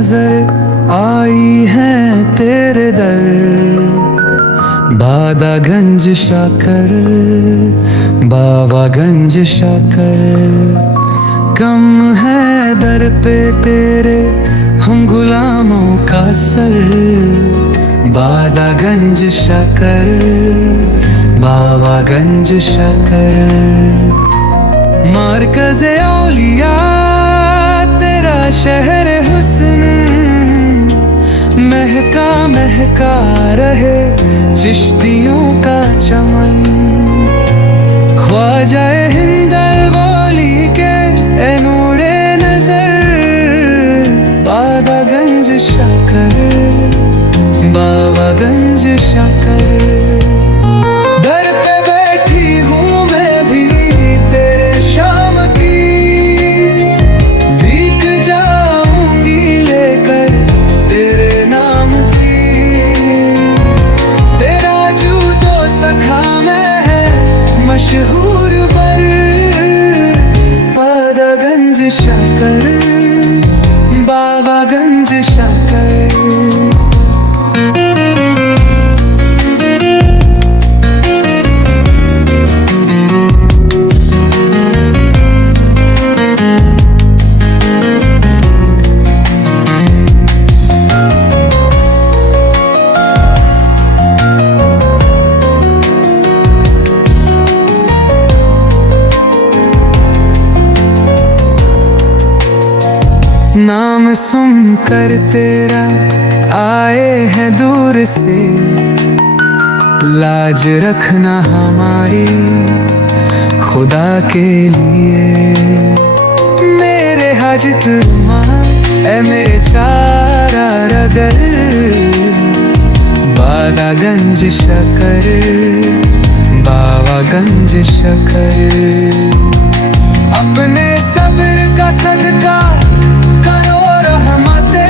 नजर आई हैं तेरे दर। बादागंज शाकर, बावागंज शाकर, कम है दर पे तेरे हम गुलामों का सर। बादागंज शाकर, बावागंज शाकर, मरकज़े औलिया तेरा शहर हुस्न, महका महका रहे चिश्तियों का चमन। ख्वाजाए हिंदल वाली के ए नूरे नजर। बादागंज शाकर, बावागंज शाकर, दर पे बैठी हूँ मैं भी तेरे शाम की। भीग जाऊंगी लेकर तेरे नाम की। तेरा जूदो सखा मैं है मशहूर बर। बादागंज शाकर, बावागंज शाकर, नाम सुन कर तेरा आए हैं दूर से। लाज रखना हमारी खुदा के लिए। मेरे हाजत रुमा ए मेरे चारा रगर। बादागंज शाकर, बावागंज शाकर, अपने सब्र का सदका करो रहमते।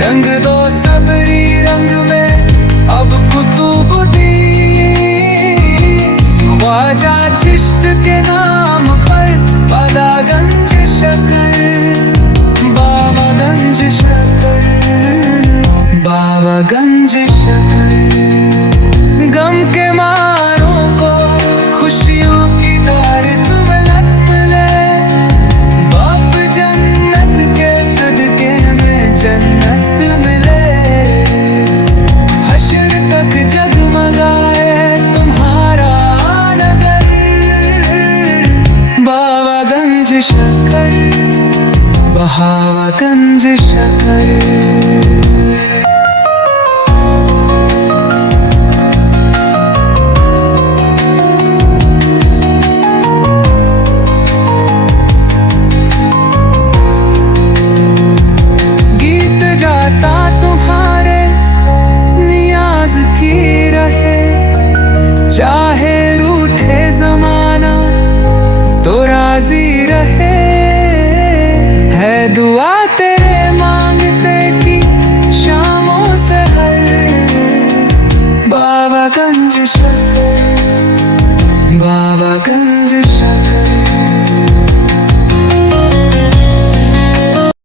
रंग दो सबरी रंग में अब कुतुबुद्दीन। ख्वाजा चिश्त के नाम पर बादागंज शाकर, बावागंज शाकर, बावागंज शाकर, गम के मारों को खुशियों की धार तुम लग मिले। बाप जन्नत के सदके में जन्नत मिले। हश्र तक जगमगाए तुम्हारा नगर। बावागंज शाकर, बावागंज शाकर।